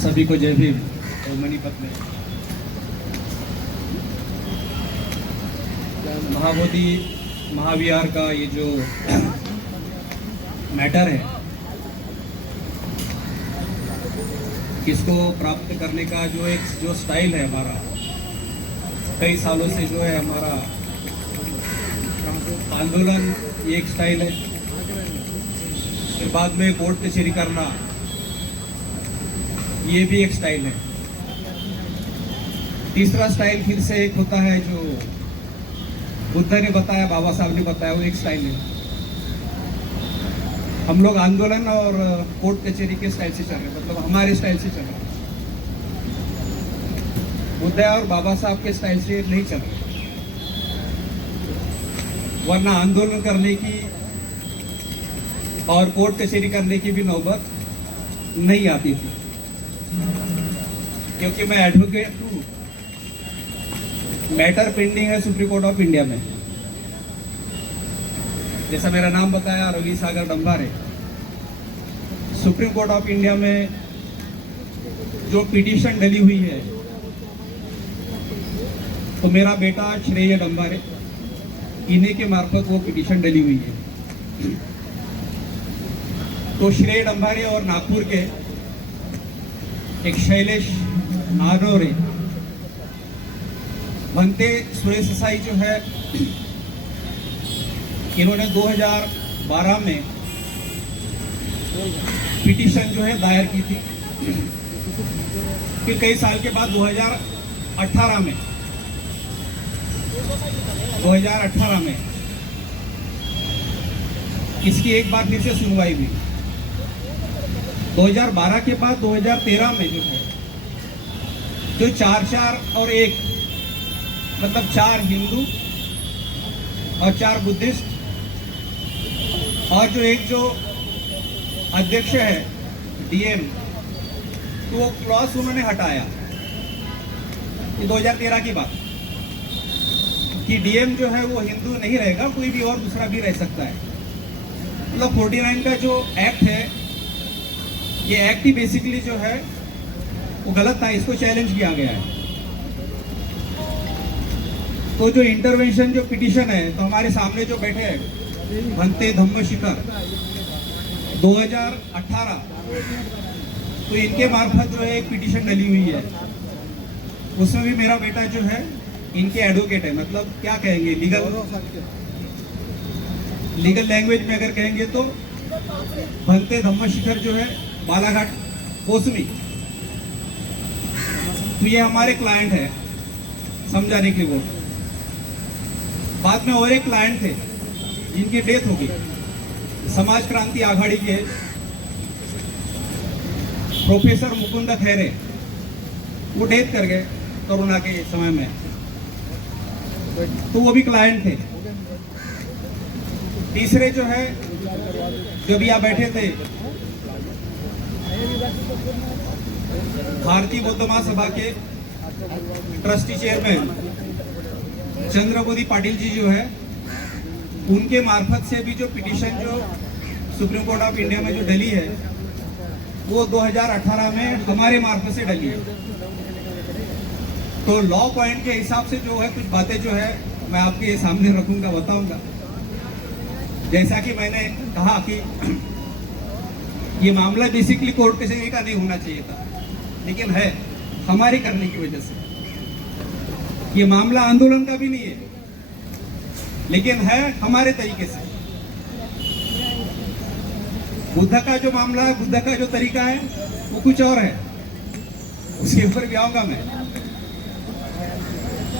सभी को जय भीम और मणिपत में महाबोधि महाविहार का ये जो मैटर है, इसको प्राप्त करने का जो स्टाइल है हमारा, कई सालों से जो है हमारा आंदोलन, ये एक स्टाइल है। फिर बाद में कोर्ट कचहरी करना, ये भी एक स्टाइल है। तीसरा स्टाइल फिर से एक होता है जो बुद्ध ने बताया, बाबा साहब ने बताया, वो एक स्टाइल है। हम लोग आंदोलन और कोर्ट कचहरी के स्टाइल से चल रहे हैं, मतलब हमारे स्टाइल से चल रहे हैं। बुद्ध और बाबा साहब के स्टाइल से नहीं चल रहे, वरना आंदोलन करने की और कोर्ट कचहरी करने की भी नौबत नहीं आती थी, क्योंकि मैं एडवोकेट हूँ। मैटर पेंडिंग है सुप्रीम कोर्ट ऑफ इंडिया में। जैसा मेरा नाम बताया, रवि सागर डंभारे। सुप्रीम कोर्ट ऑफ इंडिया में जो पिटीशन डली हुई है, तो मेरा बेटा श्रेय डंभारे, इन्हीं के मार्फत वो पिटीशन डली हुई है। तो श्रेय डंभारे और नागपुर के एक शैलेश नारोरे, बनते सुरेश साई जो है, इन्होंने 2012 में पिटीशन जो है दायर की थी। फिर कई साल के बाद 2018 में इसकी एक बार फिर से सुनवाई हुई। 2012 के बाद 2013 में जो है, जो 4 और 1, मतलब 4 हिंदू और 4 बुद्धिस्ट, और जो एक जो अध्यक्ष है डीएम, तो वो क्लॉज उन्होंने हटाया। ये 2013 की बात कि डीएम जो है वो हिंदू नहीं रहेगा, कोई भी और दूसरा भी रह सकता है। मतलब 49 का जो एक्ट है, ये एक्ट ही बेसिकली जो है वो गलत था, इसको चैलेंज किया गया है। तो जो इंटरवेंशन जो पिटीशन है, तो हमारे सामने जो बैठे हैं भंते धम्मशिखर 2018, तो इनके मार्फत जो है एक पिटीशन डली हुई है। उसमें भी मेरा बेटा जो है इनके एडवोकेट है। मतलब क्या कहेंगे, लीगल लैंग्वेज में अगर कहेंगे तो भंते धम्मशिखर जो है बालाघाट कोसमी, तो ये हमारे क्लाइंट है, समझाने के लिए। वो बाद में और एक क्लाइंट थे जिनकी डेथ हो गई, समाज क्रांति आघाड़ी के प्रोफेसर मुकुंद खैरे, वो डेथ कर गए कोरोना के समय में, तो वो भी क्लाइंट थे। तीसरे जो है, जो भी यहाँ बैठे थे, भारतीय बौद्ध महासभा के ट्रस्टी चेयरमैन चंद्रबोधी पाटिल जी जो है, उनके मार्फत से भी जो पिटीशन जो सुप्रीम कोर्ट ऑफ इंडिया में जो डली है, वो 2018 में हमारे मार्फत से डली है। तो लॉ पॉइंट के हिसाब से जो है कुछ बातें जो है मैं आपके सामने रखूंगा, बताऊंगा। जैसा कि मैंने कहा कि ये मामला बेसिकली कोर्ट कचहरी का नहीं होना चाहिए था, लेकिन है हमारे करने की वजह से। ये मामला आंदोलन का भी नहीं है, लेकिन है हमारे तरीके से। बुद्ध का जो मामला है, बुद्ध का जो तरीका है, वो कुछ और है, उसके ऊपर भी आऊंगा मैं।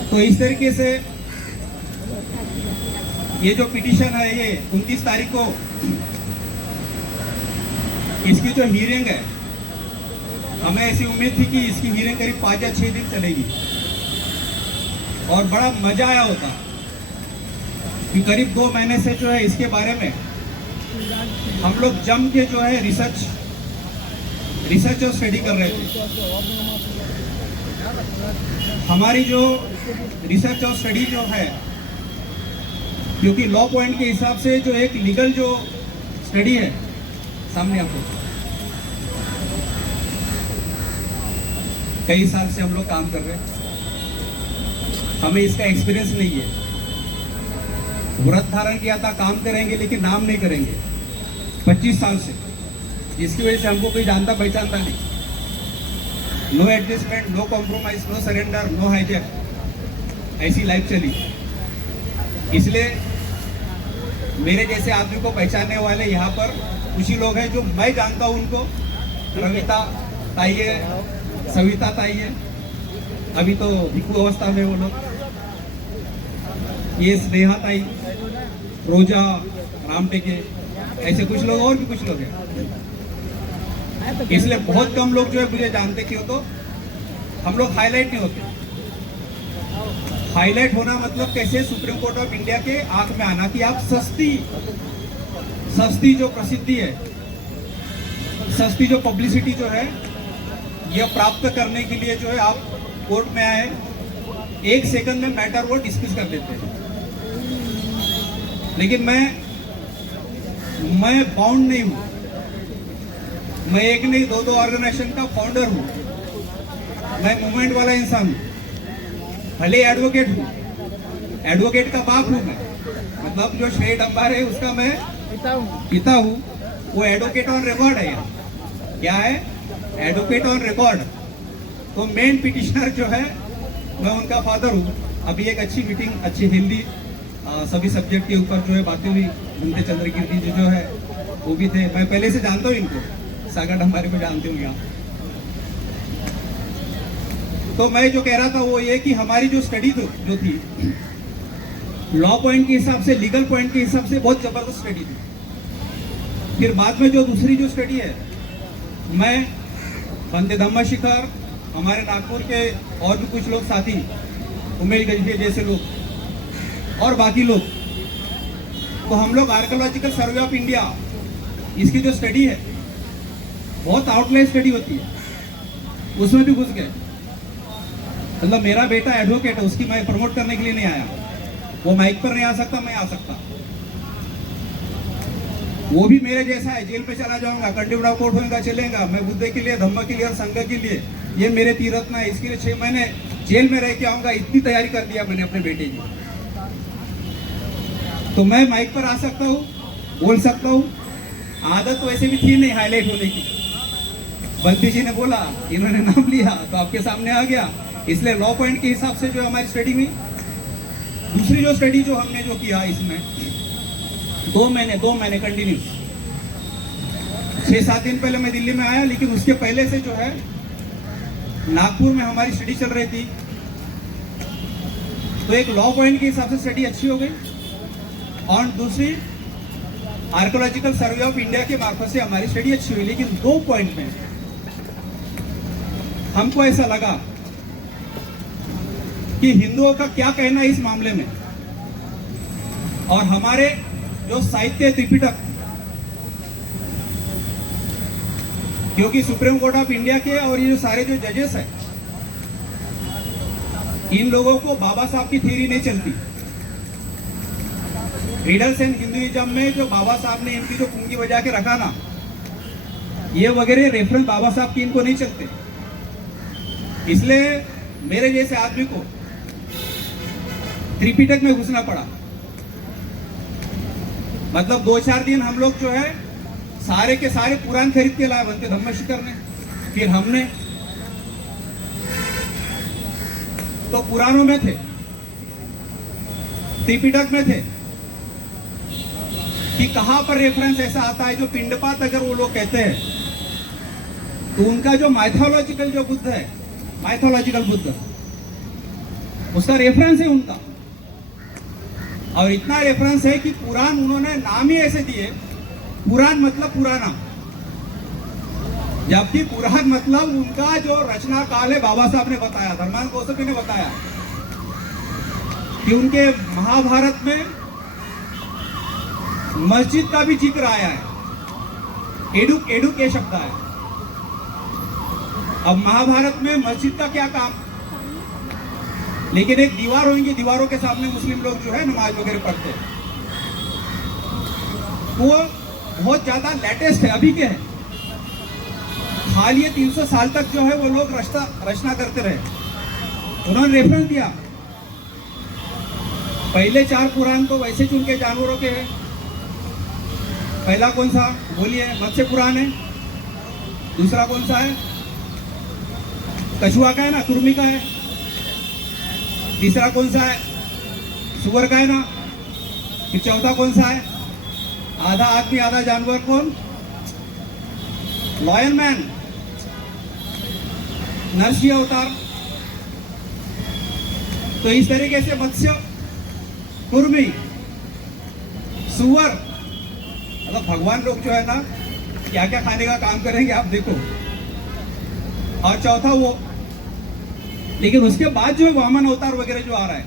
तो इस तरीके से ये जो पिटीशन है, ये 29 तारीख को इसकी जो हियरिंग है, हमें ऐसी उम्मीद थी कि इसकी हियरिंग करीब 5 या 6 दिन चलेगी, और बड़ा मजा आया होता कि करीब 2 महीने से जो है इसके बारे में हम लोग जम के जो है रिसर्च और स्टडी कर रहे थे। हमारी जो रिसर्च और स्टडी जो है, क्योंकि लॉ पॉइंट के हिसाब से जो एक लीगल जो स्टडी है सामने आपको, कई साल से हम लोग काम कर रहे हैं, हमें इसका एक्सपीरियंस नहीं है। व्रत धारण किया था, काम करेंगे लेकिन नाम नहीं करेंगे 25 साल से, जिसकी वजह से हमको कोई जानता पहचानता नहीं। No adjustment, no compromise, no surrender, no hijack, ऐसी लाइफ चली। इसलिए मेरे जैसे आदमी को पहचानने वाले यहाँ पर कुछ ही लोग हैं जो मैं जानता हूँ उनको। रविता ताई है, सविता ताई है, अभी तो भिक्खू अवस्था में वो लोग, ये स्नेहा ताई, रोजा, राम टेके, ऐसे कुछ लोग और भी कुछ लोग हैं। इसलिए बहुत कम लोग जो है मुझे जानते, क्यों तो हम लोग हाईलाइट नहीं होते। हाईलाइट होना मतलब कैसे, सुप्रीम कोर्ट ऑफ इंडिया के आंख में आना कि आप सस्ती जो प्रसिद्धि है, सस्ती जो पब्लिसिटी जो है, यह प्राप्त करने के लिए जो है आप कोर्ट में आए, 1 सेकंड में मैटर वो डिस्कस कर देते हैं। लेकिन मैं बाउंड नहीं हूं, मैं एक नहीं 2 ऑर्गेनाइजेशन का फाउंडर हूं, मैं मूवमेंट वाला इंसान हूं, भले एडवोकेट हूं, एडवोकेट का बाप हूं मैं, मतलब जो श्रेय डंबार है उसका मैं पिता हूं। वो एडवोकेट ऑन रिकॉर्ड है यार, क्या है, एडवोकेट ऑन रिकॉर्ड। तो मेन पिटिशनर जो है मैं उनका फादर हूं। अभी एक अच्छी मीटिंग, अच्छी हिंदी सभी सब्जेक्ट के ऊपर जो है बातें हुई। घूमते चंद्रकीर्ति जी जो है वो भी थे, मैं पहले से जानता हूँ इनको, सागर डंबारी को जानते हूँ यहाँ। तो मैं जो कह रहा था वो ये कि हमारी जो स्टडी जो थी, लॉ पॉइंट के हिसाब से, लीगल पॉइंट के हिसाब से बहुत जबरदस्त स्टडी थी। फिर बाद में जो दूसरी जो स्टडी है, मैं बंदे धम्मा शिखर, हमारे नागपुर के और भी कुछ लोग साथी, उमेश गजभिये जैसे लोग और बाकी लोग, तो हम लोग आर्कोलॉजिकल सर्वे ऑफ इंडिया, इसकी जो स्टडी है बहुत आउटलाइन स्टडी होती है, उसमें भी घुस गए। मतलब मेरा बेटा एडवोकेट है, उसकी मैं प्रमोट करने के लिए नहीं आया, वो माइक पर नहीं आ सकता, मैं आ सकता। वो भी मेरे जैसा है, जेल पे चला जाऊंगा, कंटेम्प्ट ऑफ कोर्ट होगा, चलेगा। मैं बुद्धे के लिए, धम्म के लिए और संघ के लिए, ये मेरे तीरथ है, इसके लिए 6 महीने जेल में रह के आऊंगा, इतनी तैयारी कर दिया मैंने अपने बेटे की। तो मैं माइक पर आ सकता हूँ, बोल सकता हूँ। आदत वैसे भी थी नहीं हाईलाइट होने की, बंती जी ने बोला, इन्होंने नाम लिया तो आपके सामने आ गया। इसलिए लॉ पॉइंट के हिसाब से जो हमारी स्टडी हुई। दूसरी जो स्टडी जो हमने जो किया, इसमें 2 महीने कंटिन्यूस, 6-7 दिन पहले मैं दिल्ली में आया, लेकिन उसके पहले से जो है नागपुर में हमारी स्टडी चल रही थी। तो एक लॉ पॉइंट के हिसाब से स्टडी अच्छी हो गई, और दूसरी आर्कोलॉजिकल सर्वे ऑफ इंडिया के मार्फत से हमारी स्टडी अच्छी हुई। लेकिन 2 पॉइंट में हमको ऐसा लगा कि हिंदुओं का क्या कहना है इस मामले में, और हमारे जो साहित्य त्रिपिटक, क्योंकि सुप्रीम कोर्ट ऑफ इंडिया के और ये जो सारे जो जजेस हैं, इन लोगों को बाबा साहब की थ्योरी नहीं चलती। रिडल्स एंड हिंदुइज्म में जो बाबा साहब ने इनकी जो कुंगी बजा के रखा ना, ये वगैरह रेफरेंस बाबा साहब की इनको नहीं चलते। इसलिए मेरे जैसे आदमी को त्रिपिटक में घुसना पड़ा। मतलब 2-4 दिन हम लोग जो है सारे के सारे पुराण खरीद के लाए, बनते धम्म शिखर ने, फिर हमने तो पुराणों में थे, त्रिपिटक में थे, कि कहां पर रेफरेंस ऐसा आता है जो पिंडपात अगर वो लोग कहते हैं, तो उनका जो माइथोलॉजिकल जो बुद्ध है, माइथोलॉजिकल बुद्ध, उसका रेफरेंस है उनका। और इतना रेफरेंस है कि पुराण उन्होंने नाम ही ऐसे दिए, पुराण मतलब पुराना, जबकि पुराण मतलब उनका जो रचना काल है, बाबा साहब ने बताया, धर्मानंद गोस्वामी ने बताया कि उनके महाभारत में मस्जिद का भी जिक्र आया है। एडुक ये शब्द है। अब महाभारत में मस्जिद का क्या काम, लेकिन एक दीवार होंगी, दीवारों के सामने मुस्लिम लोग जो है नमाज वगैरह पढ़ते हैं। वो बहुत ज्यादा लेटेस्ट है, अभी के है। हाल ये 300 साल तक जो है वो लोग रचना करते रहे। उन्होंने रेफरेंस दिया, पहले 4 पुराण तो वैसे चुन के जानवरों के हैं। पहला कौन सा बोलिए? मत्स्य पुराण है। दूसरा कौन सा है? कछुआ का है ना, कुर्मी का है। तीसरा कौन सा है? सुअर का है ना। फिर चौथा कौन सा है? आधा आदमी आधा जानवर, कौन? लॉयन मैन, नरसिंह अवतार। तो इस तरीके से मत्स्य, कुर्मी, सुअर, मतलब भगवान लोग जो है ना क्या क्या खाने का काम करेंगे आप देखो। और चौथा वो, लेकिन उसके बाद जो है वामन अवतार वगैरह जो आ रहा है,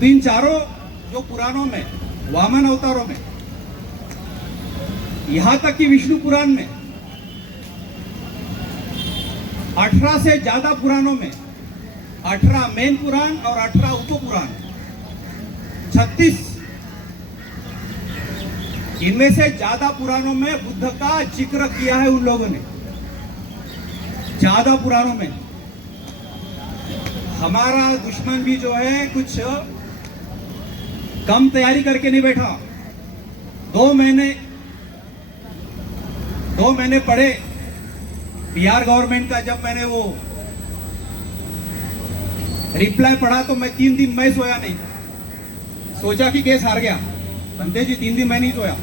तो इन चारों जो पुराणों में, वामन अवतारों में, यहां तक कि विष्णु पुराण में 18 से ज्यादा पुराणों में, 18 मेन पुराण और 18 उप पुराण, 36, इनमें से ज्यादा पुराणों में बुद्ध का जिक्र किया है उन लोगों ने। ज्यादा पुराणों में हमारा दुश्मन भी जो है कुछ कम तैयारी करके नहीं बैठा। 2 महीने पढ़े बिहार गवर्नमेंट का। जब मैंने वो रिप्लाई पढ़ा तो मैं 3 दिन मैं सोया नहीं, सोचा कि केस हार गया। बंदे जी 3 दिन मैं नहीं सोया।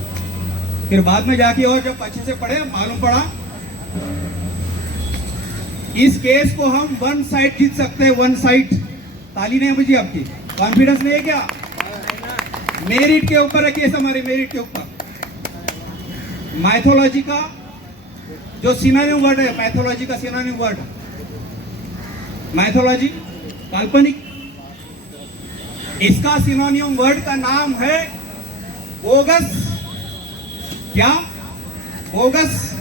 फिर बाद में जाके और जब अच्छे से पढ़े मालूम पड़ा इस केस को हम 1 साइड जीत सकते हैं। 1 साइड। ताली नहीं मुझे आपकी? कॉन्फिडेंस नहीं है क्या? मेरिट के ऊपर है केस, हमारे मेरिट के ऊपर। मैथोलॉजी का जो सिनोनिम वर्ड है, मैथोलॉजी का सिनोनिम वर्ड, मैथोलॉजी काल्पनिक, इसका सिनोनिम वर्ड का नाम है बोगस। क्या? बोगस।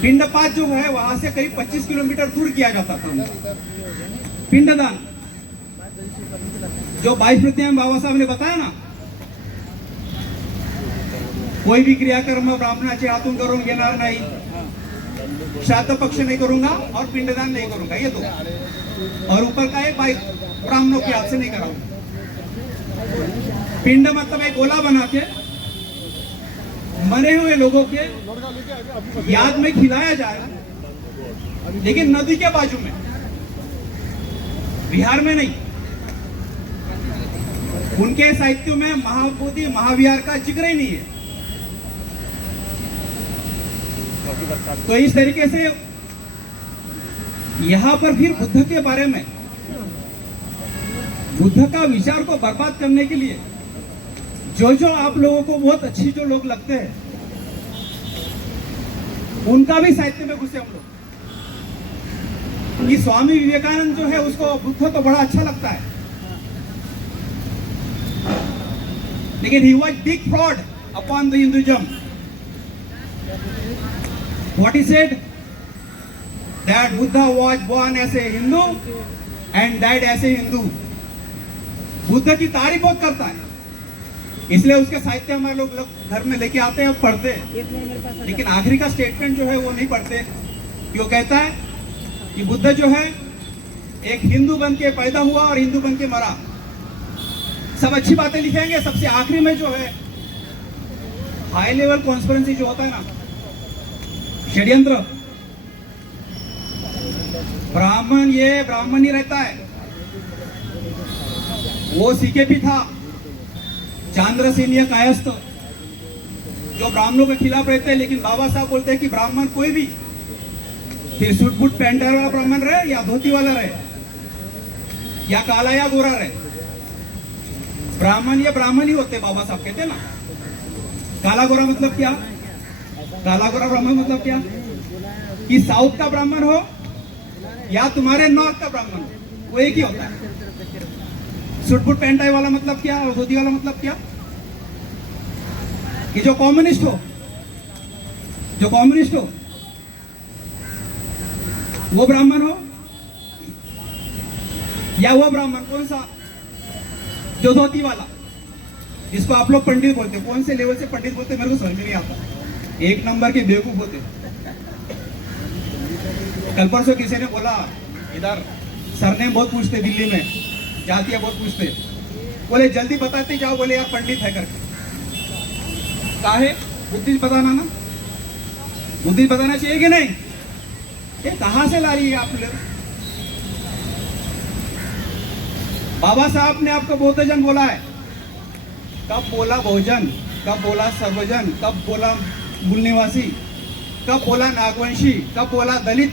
पिंडपात जो है वहां से करीब 25 किलोमीटर दूर किया जाता था। पिंडदान जो 22 प्रतिज्ञा में बाबा साहब ने बताया ना, कोई भी क्रियाकर्म ब्राह्मणाचे हातून करून घेणार नाही, श्राद्ध पक्ष नहीं करूंगा और पिंडदान नहीं करूंगा, ये 2। और ऊपर का एक ब्राह्मणों के हाथ से नहीं कराऊंगा। पिंड मतलब एक गोला बना के मरे हुए लोगों के याद में खिलाया जाए, लेकिन नदी के बाजू में, बिहार में नहीं। उनके साहित्य में महाबोधि महाविहार का जिक्र ही नहीं है। तो इस तरीके से यहां पर फिर बुद्ध के बारे में, बुद्ध का विचार को बर्बाद करने के लिए जो आप लोगों को बहुत अच्छी जो लोग लगते हैं उनका भी साहित्य में घुसे हम लोग। कि स्वामी विवेकानंद जो है उसको बुद्ध तो बड़ा अच्छा लगता है, लेकिन he was big fraud upon the Hinduism. What he said? That Buddha was born as a Hindu and died as a Hindu. Buddha की तारीफ बहुत करता है, इसलिए उसके साहित्य हमारे लोग घर में लेके आते हैं और पढ़ते हैं, लेकिन आखिरी का स्टेटमेंट जो है वो नहीं पढ़ते। क्यों? कहता है कि बुद्ध जो है एक हिंदू बन के पैदा हुआ और हिंदू बन के मरा। सब अच्छी बातें लिखेंगे, सबसे आखिरी में जो है हाई लेवल कॉन्स्पिरेसी जो होता है ना, षड्यंत्र, ब्राह्मण ये ब्राह्मण ही रहता है। वो सीकेपी था, चांद्रसेनीय कायस्थ, जो ब्राह्मणों के खिलाफ रहते हैं, लेकिन बाबा साहब बोलते हैं कि ब्राह्मण कोई भी, फिर सूट बूट पहनने वाला ब्राह्मण रहे या धोती वाला रहे या काला या गोरा रहे, ब्राह्मण ये ब्राह्मण ही होते, बाबा साहब कहते हैं ना। काला गोरा मतलब क्या? काला गोरा ब्राह्मण मतलब क्या? कि साउथ का ब्राह्मण हो या तुम्हारे नॉर्थ का ब्राह्मण हो, वो एक ही होता है। सूट बूट पैंट टाई वाला मतलब क्या और धोती वाला मतलब क्या? कि जो कम्युनिस्ट हो वो ब्राह्मण हो या वो ब्राह्मण कौन सा? जो धोती वाला, जिसको आप लोग पंडित बोलते हो। कौन से लेवल से पंडित बोलते हैं मेरे को समझ में नहीं आता। एक नंबर के बेवकूफ होते। कल परसों किसी ने बोला इधर सरनेम बहुत पूछते, दिल्ली में जातियां बहुत पूछते, बोले जल्दी बताते जाओ, बोले यार पंडित है करके। काहे बुद्धि बताना ना, बुद्धि बताना चाहिए कि नहीं? ये कहां से ला रही है आप लोग? बाबा साहब ने आपको बहुजन बोला है, कब बोला बहुजन, कब बोला सर्वजन, कब बोला मूल निवासी, कब बोला नागवंशी, कब बोला दलित?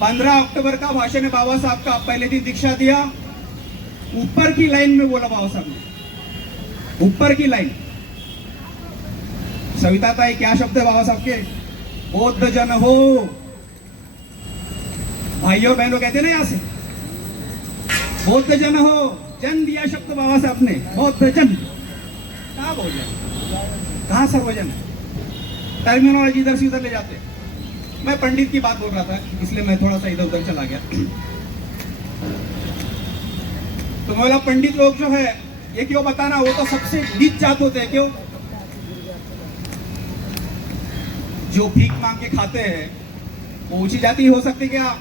15 अक्टूबर का भाषण है बाबा साहब का, पहले दिन दीक्षा दिया, ऊपर की लाइन में बोला बाबा साहब ने, ऊपर की लाइन। सविता ताई क्या शब्द है बाबा साहब के? बौद्ध जन हो। भाइयों बहनों कहते हैं ना यहां से, बौद्ध जन हो, जन दिया शब्द बाबा साहब ने, बौद्ध जन। कहां बहुजन, कहां सर्वजन? टर्मिनोलॉजी इधर से उधर ले जाते। मैं पंडित की बात बोल रहा था, इसलिए मैं थोड़ा सा इधर उधर चला गया। तो बोला पंडित लोग जो है ये क्यों बताना, वो तो सबसे नीच जात होते हैं। क्यों? जो भीख मांग के खाते हैं वो ऊंची जाति हो सकती क्या?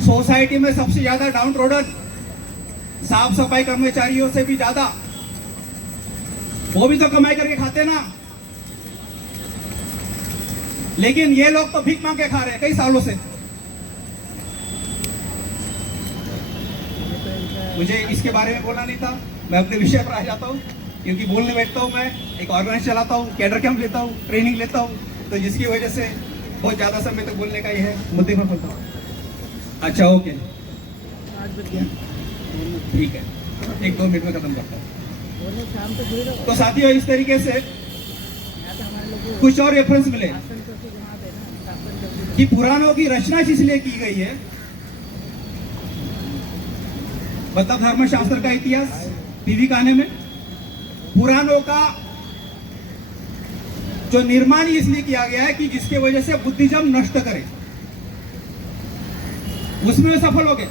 सोसाइटी में सबसे ज्यादा डाउन रोडन, साफ सफाई कर्मचारियों से भी ज्यादा, वो भी तो कमाई करके खाते ना। लेकिन ये लोग तो भीख मांग के खा रहे हैं कई सालों से। मुझे इसके बारे में बोलना नहीं था, मैं अपने विषय पर आ जाता हूँ, क्योंकि बोलने बैठता हूँ। मैं एक ऑर्गेनाइजेशन चलाता हूँ, कैडर कैंप लेता हूँ, ट्रेनिंग लेता हूँ, तो जिसकी वजह से बहुत ज्यादा समय तक बोलने का ही है, मुद्दे पर बोलता हूँ। अच्छा ओके, ठीक है, 1-2 मिनट में खत्म करता हूँ। तो साथियों इस तरीके से कुछ और रेफरेंस मिले कि पुराणों की रचना इसलिए की गई है, मतलब धर्मशास्त्र का इतिहास पीवी काने में पुराणों का जो निर्माण इसलिए किया गया है कि जिसके वजह से बुद्धिज्म नष्ट करे, उसमें वे सफल हो गए।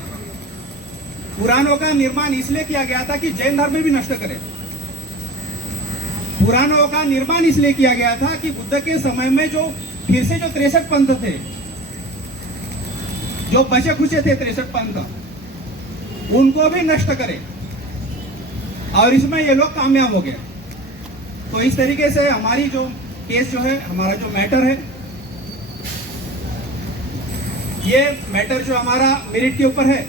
पुराणों का निर्माण इसलिए किया गया था कि जैन धर्म भी नष्ट करे। पुराणों का निर्माण इसलिए किया गया था कि बुद्ध के समय में जो फिर से जो 63 पंथ थे, जो बचे खुचे थे 63 पंथ, उनको भी नष्ट करे, और इसमें ये लोग कामयाब हो गए। तो इस तरीके से हमारी जो केस जो है, हमारा जो मैटर है, ये मैटर जो हमारा मेरिट के ऊपर है,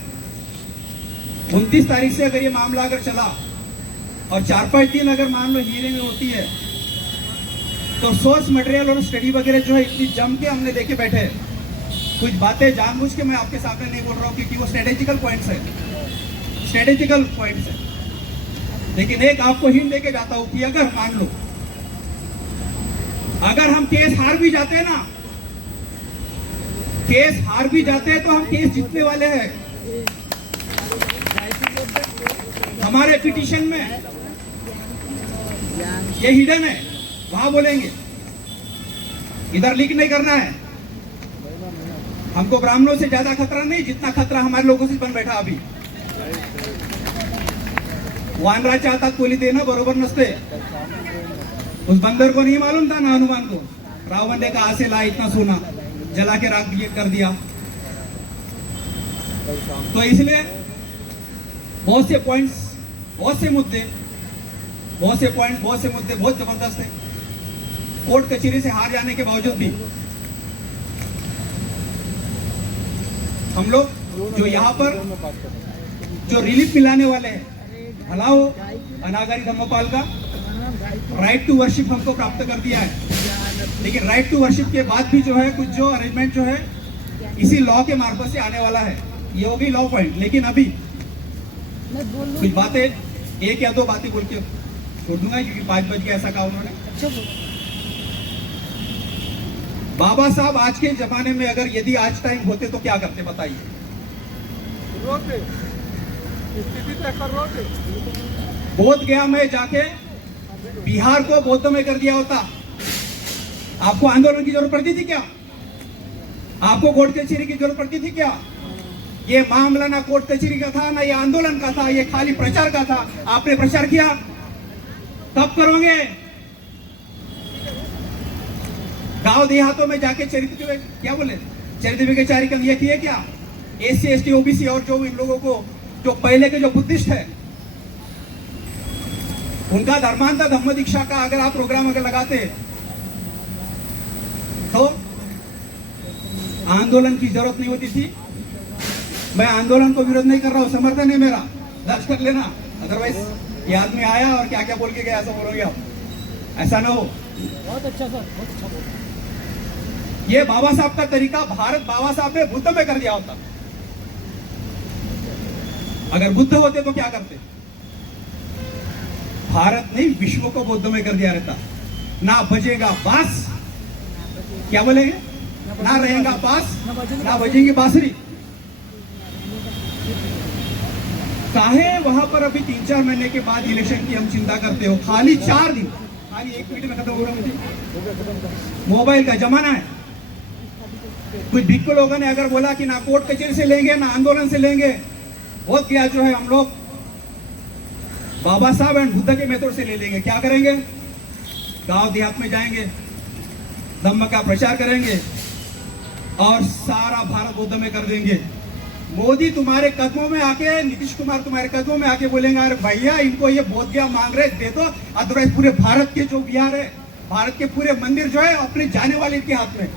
29 तारीख से अगर ये मामला अगर चला और 4-5 दिन अगर मान लो हियरिंग होती है, तो सोर्स मटेरियल और स्टडी वगैरह जो है इतनी जम के हमने लेके बैठे। कुछ बातें जानबूझ के मैं आपके सामने नहीं बोल रहा हूँ, क्योंकि वो स्ट्रेटेजिकल पॉइंट्स है, स्ट्रेटेजिकल पॉइंट्स है। लेकिन एक आपको हिंट देके जाता हूं कि अगर मान लो अगर हम केस हार भी जाते हैं ना, केस हार भी जाते हैं तो हम केस जीतने वाले हैं। हमारे पिटीशन में ये हिडन है, वहां बोलेंगे, इधर लीक नहीं करना है। हमको ब्राह्मणों से ज्यादा खतरा नहीं, जितना खतरा हमारे लोगों से बन बैठा अभी। वानराच्या हातात कोली देणं बरोबर नसते। उस बंदर को नहीं मालूम था ना हनुमान को, रावण ने कहा से ला इतना सोना, जला के राख कर दिया। तो इसलिए बहुत से पॉइंट्स, बहुत से मुद्दे, बहुत से पॉइंट, बहुत से मुद्दे बहुत जबरदस्त है। कोर्ट कचहरी से हार जाने के बावजूद भी हम लोग जो यहाँ पर जो रिलीफ मिलाने वाले हैं, भला हो अनागारी धम्मपाल का राइट टू वर्शिप हमको प्राप्त कर दिया है। लेकिन राइट टू वर्शिप के बाद भी जो है कुछ जो अरेंजमेंट जो है इसी लॉ के मार्फत से आने वाला है, ये होगी लॉ पॉइंट। लेकिन अभी कुछ बातें, 1 या 2 बातें बोल के छोड़ दूंगा, क्योंकि 5 बज के ऐसा कहा उन्होंने। बाबा साहब आज के जमाने में अगर यदि आज टाइम होते तो क्या करते बताइए? बोध गया में जाके बिहार को बौद्ध में कर दिया होता। आपको आंदोलन की जरूरत पड़ती थी क्या? आपको कोर्ट कचहरी की जरूरत पड़ती थी क्या? ये मामला ना कोर्ट कचहरी का था, ना ये आंदोलन का था, ये खाली प्रचार का था। आपने प्रचार किया, कब करोगे? गांव देहातों में जाके चरित्र क्या बोले, चरित्र के कार्यक्रम ये किए क्या, एससी एसटी ओबीसी और जो इन लोगों को, जो पहले के जो बुद्धिस्ट है, उनका धर्मांतर धम्म दीक्षा का अगर आप प्रोग्राम अगर लगाते तो आंदोलन की जरूरत नहीं होती थी। मैं आंदोलन को विरोध नहीं कर रहा हूं, समर्थन है मेरा, दर्ज कर लेना। अदरवाइज ये आदमी आया और क्या क्या बोल के गया, ऐसा बोलोगे आप, ऐसा ना हो। बहुत अच्छा सर, बहुत अच्छा बोला। ये बाबा साहब का तरीका भारत बाबा साहब ने बुद्ध में कर दिया होता। अगर बुद्ध होते तो क्या करते, भारत ने विश्व को बौद्ध में कर दिया रहता। ना बजेगा बांस, क्या बोलेंगे, ना रहेगा बांस, ना बजेगी बांसुरी। काहे वहां पर अभी 3-4 महीने के बाद इलेक्शन की हम चिंता करते हो, खाली 4 दिन, खाली 1 मिनट में खत्म हो रहा मुझे। मोबाइल का जमाना है। कुछ भिक्कू लोगों ने अगर बोला कि ना कोर्ट कचहरी से लेंगे ना आंदोलन से लेंगे, बहुत क्या जो है हम लोग बाबा साहब एंड बुद्ध के मेथड से ले लेंगे। क्या करेंगे, गांव देहात में जाएंगे, धम्म का प्रचार करेंगे और सारा भारत बुद्ध में कर देंगे। मोदी तुम्हारे कदमों में आके, नीतीश कुमार तुम्हारे कदमों में आके बोलेंगे अरे भैया इनको ये बोध गया मांग रहे दे दो, अदरवाइज पूरे भारत के जो बिहार है, भारत के पूरे मंदिर जो है अपने जाने वाले के हाथ में।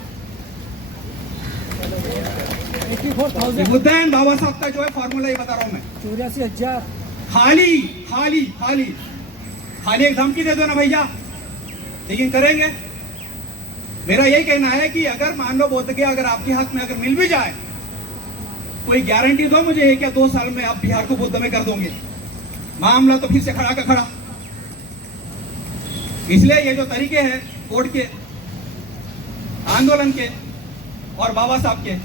84,000 बुद्ध एंड बाबा साहब का जो है फॉर्मूला ये बता रहा हूं मैं। 84,000 खाली खाली खाली खाली एक धमकी दे दो ना भैया, लेकिन करेंगे। मेरा यही कहना है कि अगर मान लो बोध गया अगर आपके हाथ में अगर मिल भी जाए, कोई गारंटी दो मुझे 1 या 2 साल में आप बिहार को बुद्ध में कर दोगे। मामला तो फिर से खड़ा का खड़ा। इसलिए ये जो तरीके हैं कोर्ट के, आंदोलन के और बाबा साहब के,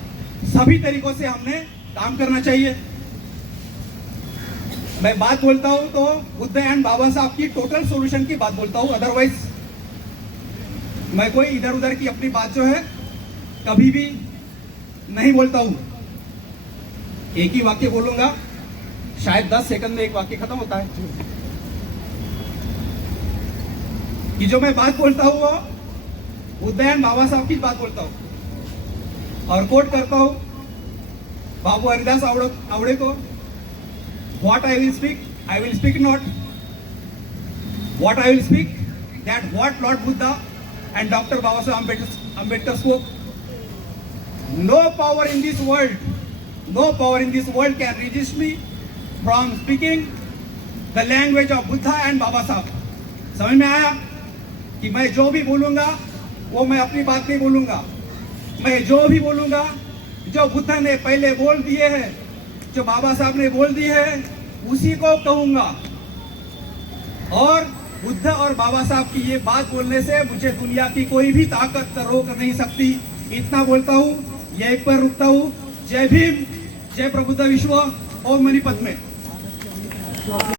सभी तरीकों से हमने काम करना चाहिए। मैं बात बोलता हूं तो बुद्ध एंड बाबा साहब की टोटल सॉल्यूशन की बात बोलता हूं, अदरवाइज मैं कोई इधर उधर की अपनी बात जो है कभी भी नहीं बोलता हूं। एक ही वाक्य बोलूंगा, शायद 10 सेकंड में एक वाक्य खत्म होता है। कि जो मैं बात बोलता हूं वो बुद्ध एंड बाबा साहब की बात बोलता हूं और कोट करता हूं बाबू हरिदास आवड़े को। What I will speak not. What I will speak, that what Lord Buddha and Dr. Babasaheb Ambedkar spoke. No power in this world can resist me from speaking the language of Buddha and Baba Sahib. समझ में आया कि मैं जो भी बोलूंगा वो मैं अपनी बात नहीं बोलूंगा। मैं जो भी बोलूंगा जो बुद्ध ने पहले बोल दिए हैं, जो बाबा साहब ने बोल दी है, उसी को कहूंगा। और बुद्ध और बाबा साहब की ये बात बोलने से मुझे दुनिया की कोई भी ताकत रोक नहीं सकती। इतना बोलता हूं, यहीं पर रुकता हूं। जय भीम, जय प्रबुद्ध विश्व, ओम मणिपद्मे।